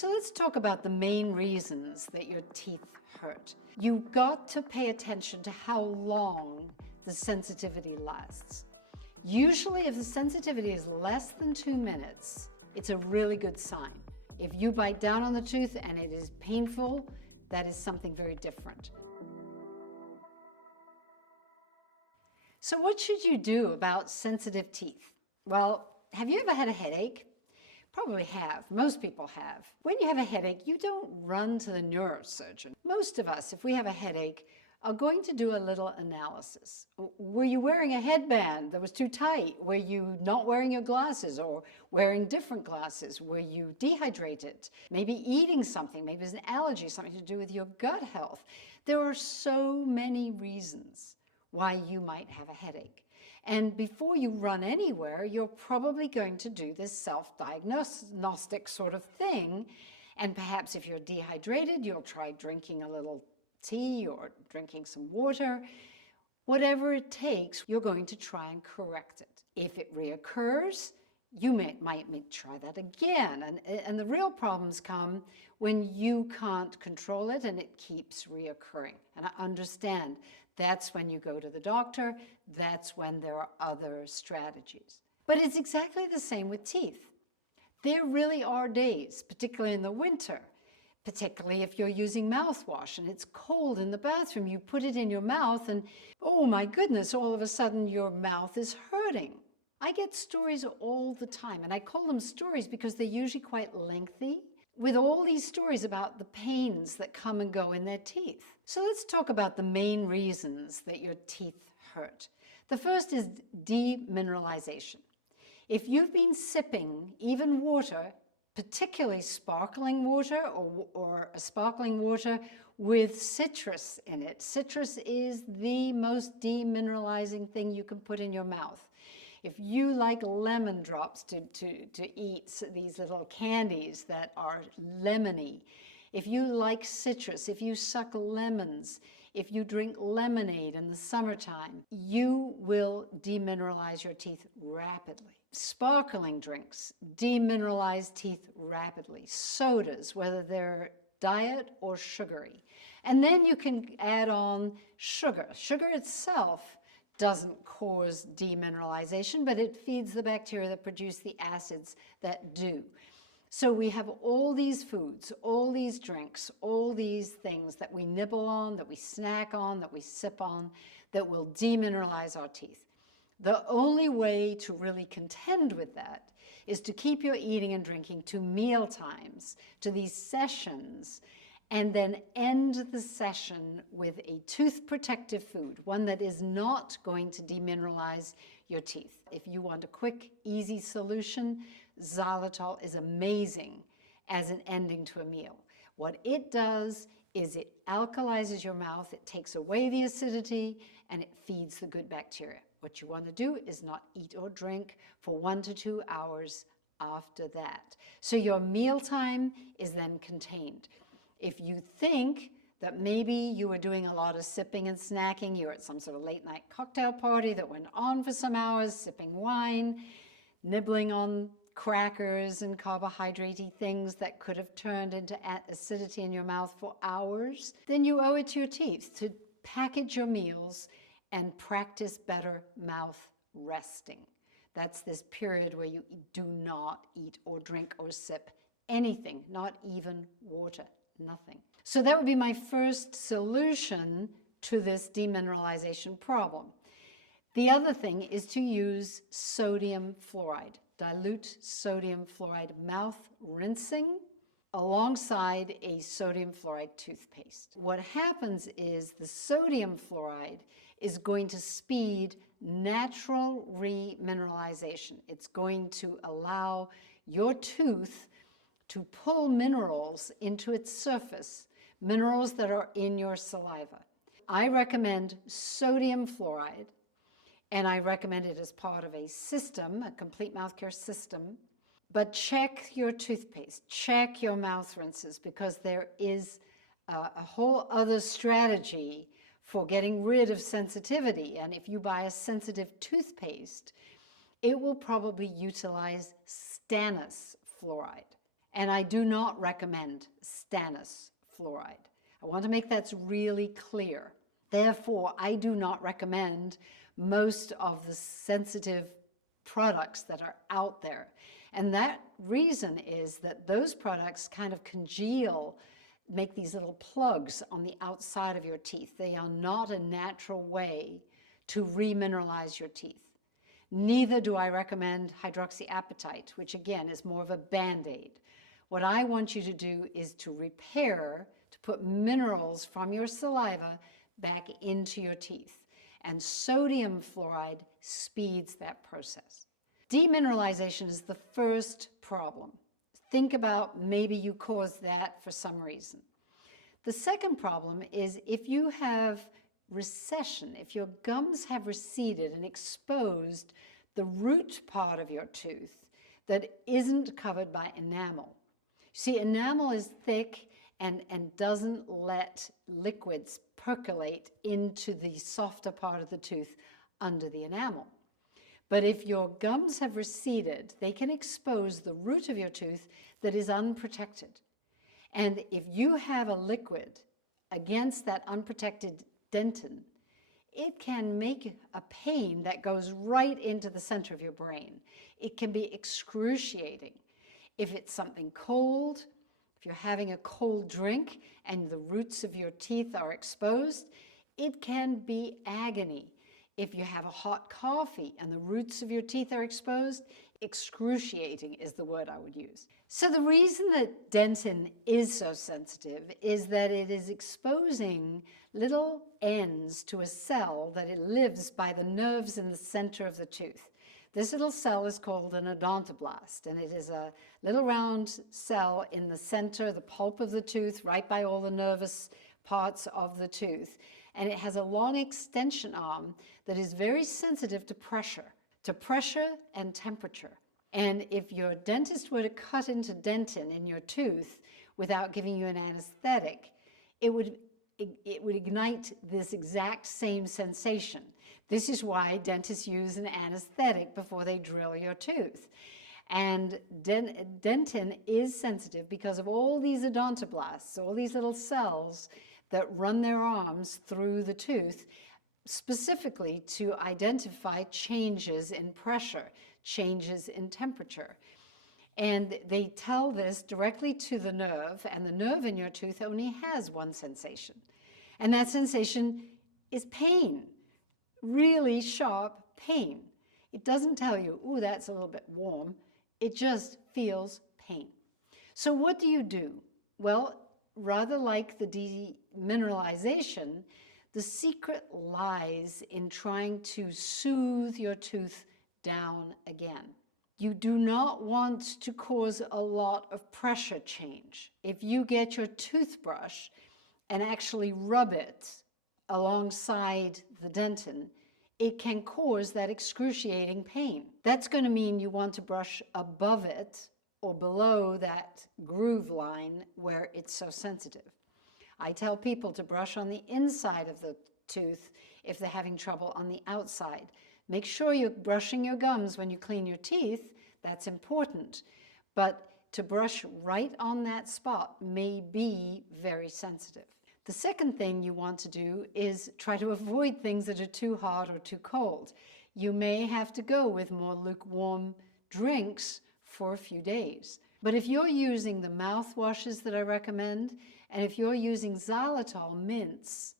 So let's talk about the main reasons that your teeth hurt. You've got to pay attention to how long the sensitivity lasts. Usually if the sensitivity is less than 2 minutes, it's a really good sign. If you bite down on the tooth and it is painful, that is something very different. So what should you do about sensitive teeth? Well, have you ever had a headache? Probably have. Most people have. When you have a headache, you don't run to the neurosurgeon. Most of us, if we have a headache, are going to do a little analysis. Were you wearing a headband that was too tight? Were you not wearing your glasses or wearing different glasses? Were you dehydrated? Maybe eating something, maybe it's an allergy, something to do with your gut health. There are so many reasons why you might have a headache. And before you run anywhere, you're probably going to do this self-diagnostic sort of thing. And perhaps if you're dehydrated, you'll try drinking a little tea or drinking some water. Whatever it takes, you're going to try and correct it. If it reoccurs, you might try that again. And the real problems come when you can't control it and it keeps reoccurring. And I understand that's when you go to the doctor. That's when there are other strategies. But it's exactly the same with teeth. There really are days, particularly in the winter, particularly if you're using mouthwash and it's cold in the bathroom, you put it in your mouth and, oh my goodness, all of a sudden your mouth is hurting. I get stories all the time, and I call them stories because they're usually quite lengthy, with all these stories about the pains that come and go in their teeth. So let's talk about the main reasons that your teeth hurt. The first is demineralization. If you've been sipping even water, particularly sparkling water or a sparkling water with citrus in it, citrus is the most demineralizing thing you can put in your mouth. If you like lemon drops to eat, these little candies that are lemony, if you like citrus, if you suck lemons, if you drink lemonade in the summertime, you will demineralize your teeth rapidly. Sparkling drinks demineralize teeth rapidly. Sodas, whether they're diet or sugary. And then you can add on sugar. Sugar itself doesn't cause demineralization, but it feeds the bacteria that produce the acids that do. So we have all these foods, all these drinks, all these things that we nibble on, that we snack on, that we sip on, that will demineralize our teeth. The only way to really contend with that is to keep your eating and drinking to meal times, to these sessions, and then end the session with a tooth protective food, one that is not going to demineralize your teeth. If you want a quick, easy solution, Xylitol is amazing as an ending to a meal. What it does is it alkalizes your mouth, it takes away the acidity, and it feeds the good bacteria. What you want to do is not eat or drink for 1 to 2 hours after that. So your mealtime is then contained. If you think that maybe you were doing a lot of sipping and snacking, you were at some sort of late night cocktail party that went on for some hours, sipping wine, nibbling on crackers and carbohydrate-y things that could have turned into acidity in your mouth for hours, then you owe it to your teeth to package your meals and practice better mouth resting. That's this period where you do not eat or drink or sip anything, not even water. Nothing. So that would be my first solution to this demineralization problem. The other thing is to use sodium fluoride, dilute sodium fluoride mouth rinsing alongside a sodium fluoride toothpaste. What happens is the sodium fluoride is going to speed natural remineralization. It's going to allow your tooth to pull minerals into its surface, minerals that are in your saliva. I recommend sodium fluoride, and I recommend it as part of a system, a complete mouth care system. But check your toothpaste, check your mouth rinses, because there is a whole other strategy for getting rid of sensitivity. And if you buy a sensitive toothpaste, it will probably utilize stannous fluoride. And I do not recommend stannous fluoride. I want to make that really clear. Therefore, I do not recommend most of the sensitive products that are out there. And that reason is that those products kind of congeal, make these little plugs on the outside of your teeth. They are not a natural way to remineralize your teeth. Neither do I recommend hydroxyapatite, which again is more of a Band-Aid. What I want you to do is to repair, to put minerals from your saliva back into your teeth. And sodium fluoride speeds that process. Demineralization is the first problem. Think about maybe you caused that for some reason. The second problem is if you have recession, if your gums have receded and exposed the root part of your tooth that isn't covered by enamel. See, enamel is thick and doesn't let liquids percolate into the softer part of the tooth under the enamel. But if your gums have receded, they can expose the root of your tooth that is unprotected. And if you have a liquid against that unprotected dentin, it can make a pain that goes right into the center of your brain. It can be excruciating. If it's something cold, if you're having a cold drink and the roots of your teeth are exposed, it can be agony. If you have a hot coffee and the roots of your teeth are exposed, excruciating is the word I would use. So the reason that dentin is so sensitive is that it is exposing little ends to a cell that it lives by the nerves in the center of the tooth. This little cell is called an odontoblast, and it is a little round cell in the center, the pulp of the tooth, right by all the nervous parts of the tooth. And it has a long extension arm that is very sensitive to pressure and temperature. And if your dentist were to cut into dentin in your tooth without giving you an anesthetic, it would ignite this exact same sensation. This is why dentists use an anesthetic before they drill your tooth. And dentin is sensitive because of all these odontoblasts, all these little cells that run their arms through the tooth, specifically to identify changes in pressure, changes in temperature. And they tell this directly to the nerve, and the nerve in your tooth only has one sensation. And that sensation is pain, really sharp pain. It doesn't tell you, ooh, that's a little bit warm. It just feels pain. So what do you do? Well, rather like the demineralization, the secret lies in trying to soothe your tooth down again. You do not want to cause a lot of pressure change. If you get your toothbrush and actually rub it alongside the dentin, it can cause that excruciating pain. That's going to mean you want to brush above it or below that groove line where it's so sensitive. I tell people to brush on the inside of the tooth if they're having trouble on the outside. Make sure you're brushing your gums when you clean your teeth. That's important. But to brush right on that spot may be very sensitive. The second thing you want to do is try to avoid things that are too hot or too cold. You may have to go with more lukewarm drinks for a few days. But if you're using the mouthwashes that I recommend, and if you're using xylitol mints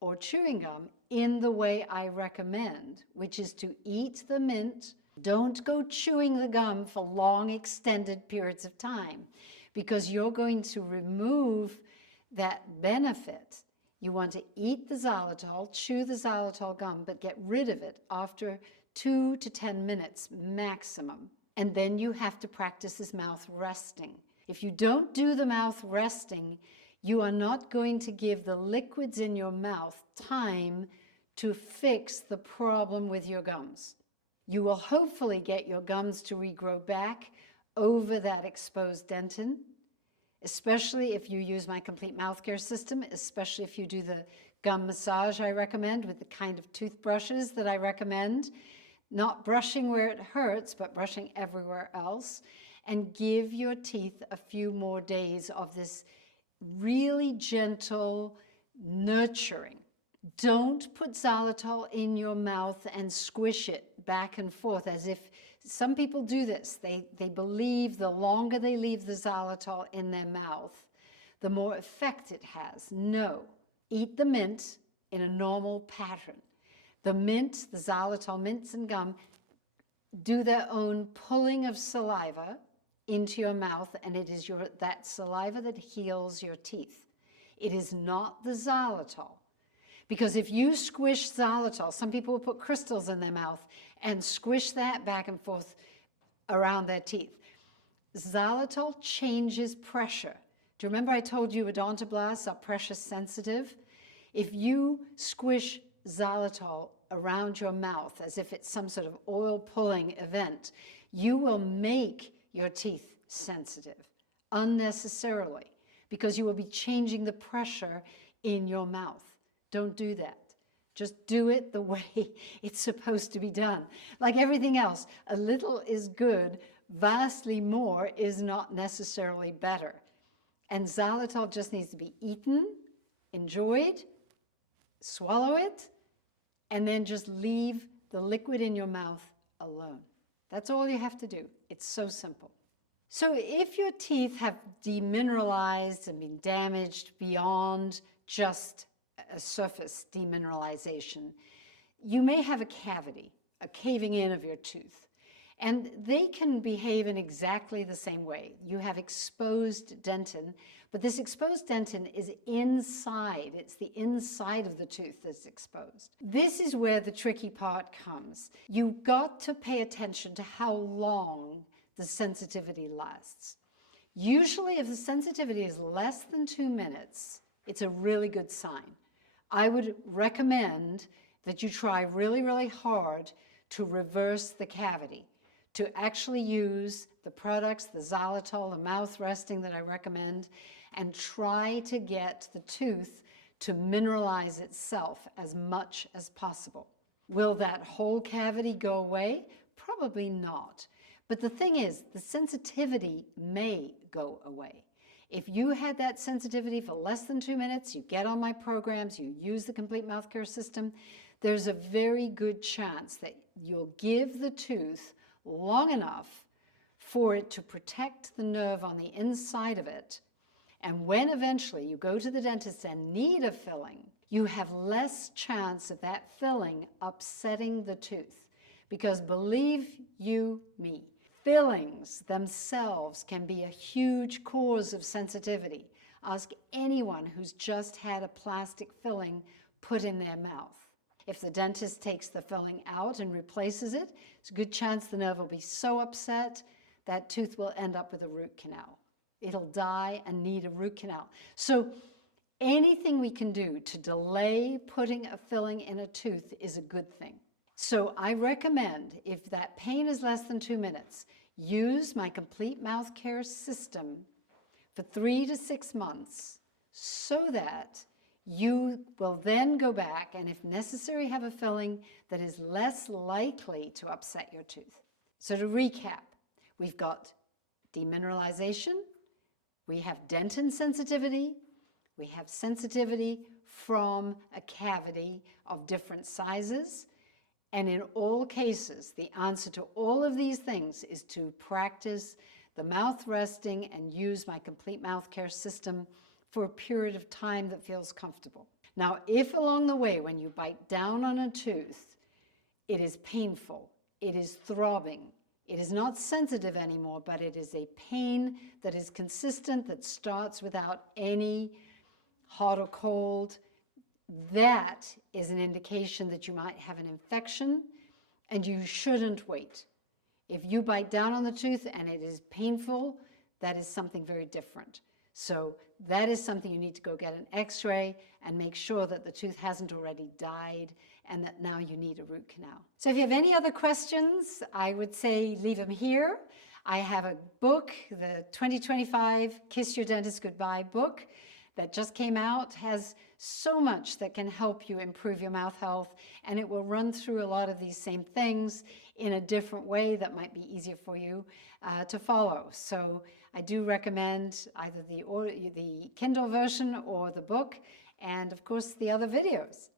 or chewing gum in the way I recommend, which is to eat the mint, don't go chewing the gum for long extended periods of time, because you're going to remove that benefit. You want to eat the xylitol, chew the xylitol gum, but get rid of it after 2 to 10 minutes maximum. And then you have to practice this mouth resting. If you don't do the mouth resting, you are not going to give the liquids in your mouth time to fix the problem with your gums. You will hopefully get your gums to regrow back over that exposed dentin, especially if you use my complete mouth care system, especially if you do the gum massage I recommend with the kind of toothbrushes that I recommend, not brushing where it hurts, but brushing everywhere else. and give your teeth a few more days of this really gentle nurturing. Don't put xylitol in your mouth and squish it back and forth as if some people do this. They believe the longer they leave the xylitol in their mouth, the more effect it has. No, eat the mint in a normal pattern. The mint, the xylitol mints and gum, do their own pulling of saliva into your mouth, and it is that saliva that heals your teeth. It is not the xylitol. Because if you squish xylitol, some people will put crystals in their mouth and squish that back and forth around their teeth. Xylitol changes pressure. Do you remember I told you odontoblasts are pressure sensitive? If you squish xylitol around your mouth as if it's some sort of oil pulling event, you will make your teeth sensitive unnecessarily because you will be changing the pressure in your mouth. Don't do that. Just do it the way it's supposed to be done. Like everything else, a little is good, vastly more is not necessarily better. And xylitol just needs to be eaten, enjoyed, swallow it, and then just leave the liquid in your mouth alone. That's all you have to do. It's so simple. So if your teeth have demineralized and been damaged beyond just a surface demineralization, you may have a cavity, a caving in of your tooth. And they can behave in exactly the same way. You have exposed dentin, but this exposed dentin is inside. It's the inside of the tooth that's exposed. This is where the tricky part comes. You've got to pay attention to how long the sensitivity lasts. Usually, if the sensitivity is less than 2 minutes, it's a really good sign. I would recommend that you try really, really hard to reverse the cavity, to actually use the products, the xylitol, the mouth resting that I recommend, and try to get the tooth to mineralize itself as much as possible. Will that whole cavity go away? Probably not. But the thing is, the sensitivity may go away. If you had that sensitivity for less than 2 minutes, you get on my programs, you use the complete mouth care system, there's a very good chance that you'll give the tooth long enough for it to protect the nerve on the inside of it. And when eventually you go to the dentist and need a filling, you have less chance of that filling upsetting the tooth. Because believe you me, fillings themselves can be a huge cause of sensitivity. Ask anyone who's just had a plastic filling put in their mouth. If the dentist takes the filling out and replaces it, it's a good chance the nerve will be so upset that tooth will end up with a root canal. It'll die and need a root canal. So anything we can do to delay putting a filling in a tooth is a good thing. So I recommend, if that pain is less than 2 minutes, use my complete mouth care system for 3 to 6 months so that you will then go back and, if necessary, have a filling that is less likely to upset your tooth. So to recap, we've got demineralization, we have dentin sensitivity, we have sensitivity from a cavity of different sizes, and in all cases, the answer to all of these things is to practice the mouth resting and use my complete mouth care system for a period of time that feels comfortable. Now, if along the way, when you bite down on a tooth, it is painful, it is throbbing, it is not sensitive anymore, but it is a pain that is consistent, that starts without any hot or cold, that is an indication that you might have an infection, and you shouldn't wait. If you bite down on the tooth and it is painful, that is something very different. So that is something you need to go get an x-ray and make sure that the tooth hasn't already died and that now you need a root canal. So if you have any other questions, I would say leave them here. I have a book, the 2025 Kiss Your Dentist Goodbye book. that just came out has so much that can help you improve your mouth health, and it will run through a lot of these same things in a different way that might be easier for you to follow. So I do recommend either the Kindle version or the book, and of course the other videos.